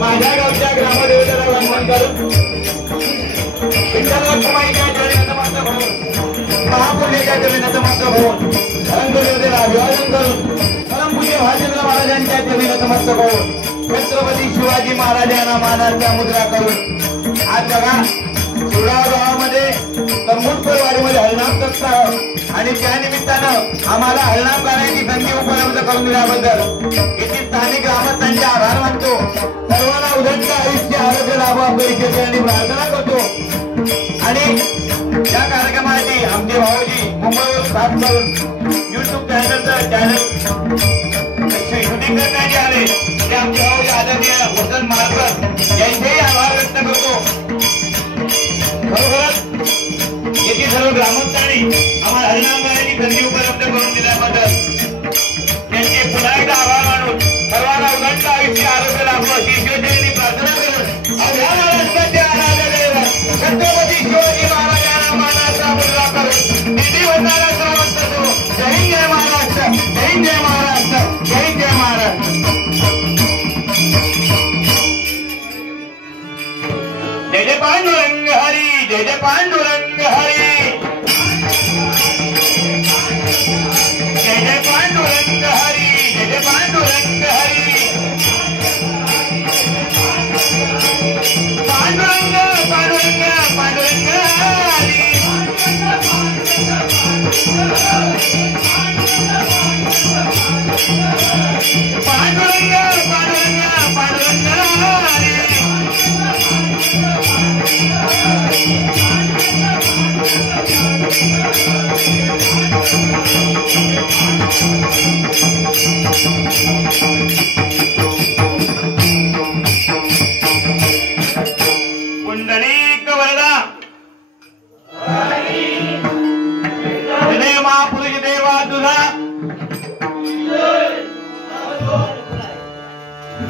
माझ्या गावच्या ग्रामदेवतेला वंदन करून विठ्ठल कुमाईच्या चरणी नतमस्तक होऊन महापुण्याच्या चरणी नतमस्तक होऊन रंगदेवतेला अभिवादन करून परमपूज्य भालचंद्र महाराजांच्या चरणी नतमस्तक होऊन छत्रपती शिवाजी महाराजांना मानाच्या मुद्रा करून आज बघा सुराव गावामध्ये तंबूटकरवाडीमध्ये हरिनाम सप्ताह आणि त्या निमित्तानं आम्हाला हरिनाम करण्याची संधी उपलब्ध करून दिल्याबद्दल येथील स्थानिक ग्रामस्थांचे आभार मानतो। सर्वांना उदंड आयुष्य आरोग्य लाभावं आणि प्रार्थना करतो। आणि या कार्यक्रमासाठी आमचे भाऊजी मुंबईवरून खास करून युट्यूब चॅनल शूटिंग करण्याचे आले ते आमचे भाऊजी आदरणीय वसंत मारकर यांचेही आभार व्यक्त करतो। खरोखरच येथील सर्व ग्रामस्थांनी आम्हाला हरिनाम गाण्याची संधी उपलब्ध करून दिल्याबद्दल त्यांचे पुन्हा एकदा आभार मानून सर्वांना उदंड आयुष्य आरोग्य लाभो अशी ईश्वरचरणी प्रार्थना करून अवघ्या महाराष्ट्राचे आराध्य दैवत छत्रपती शिवाजी महाराजांना मानाचा मुद्रा करून निधी वंदना श्रावण करतो। जय हिंद जय महाराष्ट्र, जय हिंद जय महाराष्ट्र, जय हिंद जय महाराष्ट्र। जय जय पांडुरंग हरी, जय जय पांडुरंग हरी, जय जय पांडुरंग हरी, जय जय पांडुरंग हरी। पांडुरंग पांडुरंग पांडुरंग हरी, पांडुरंग पांडुरंग पांडुरंग हरी। पुंडलिक वरदा जय महापुरुष देवा तुझा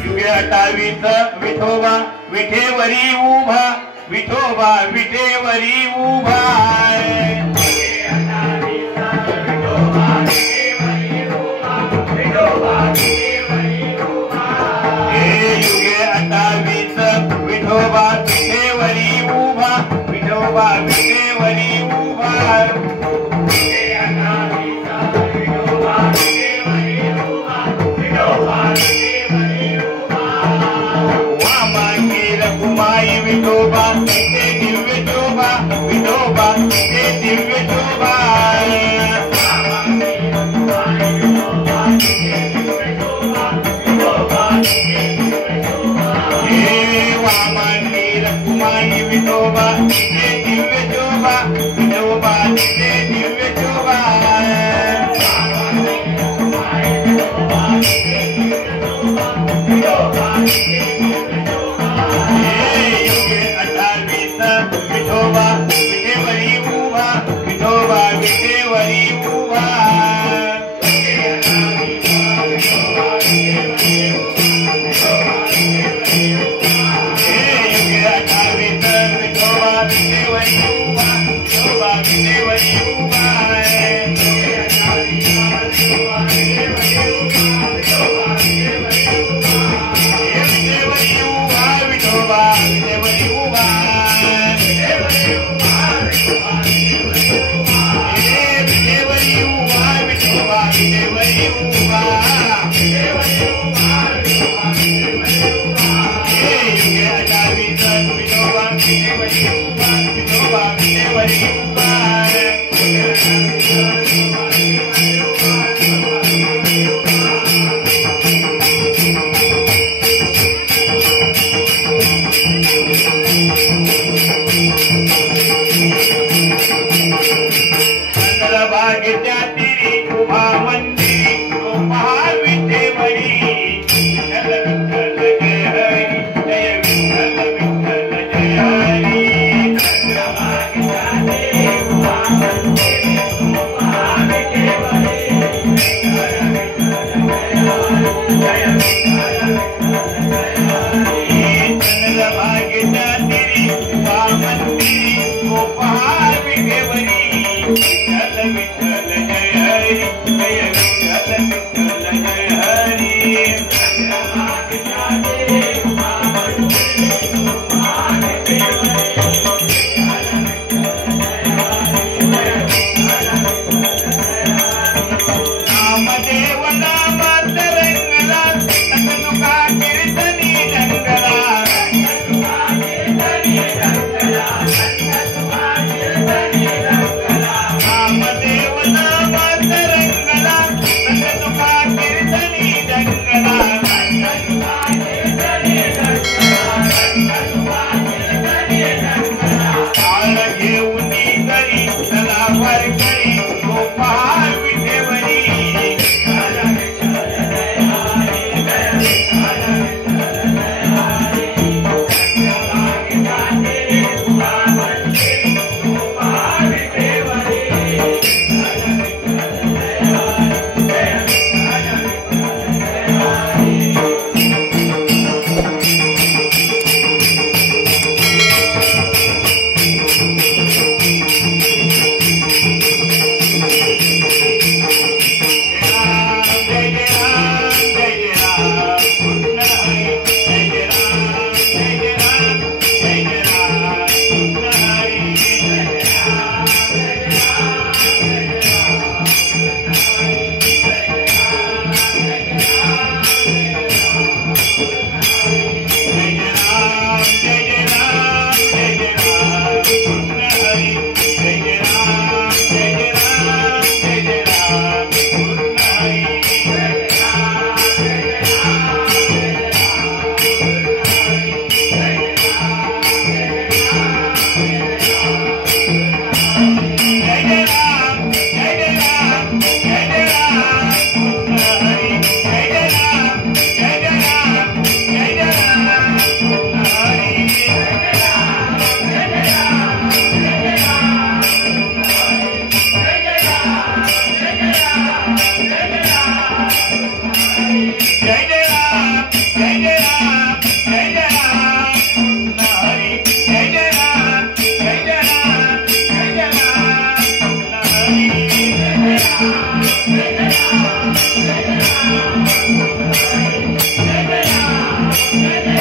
युगे 28 विठोबा विठेवरी उभा, विठोबा विठेवरी उभा। विठोबा विठेवरी उभा, विठोबा विठेवरी उभा। वामांगीर कुमाई विठोबा ते दिव्य शोभा, विठोबा ते दिव्य शोभा। कुमाई विठोबा ते दिव्य शोभा, विठोबा ते दिव्य शोभा। युगे 28 विठोबा विठेवरी उभा, विठोबा विठेवरी उभा।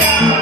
राजा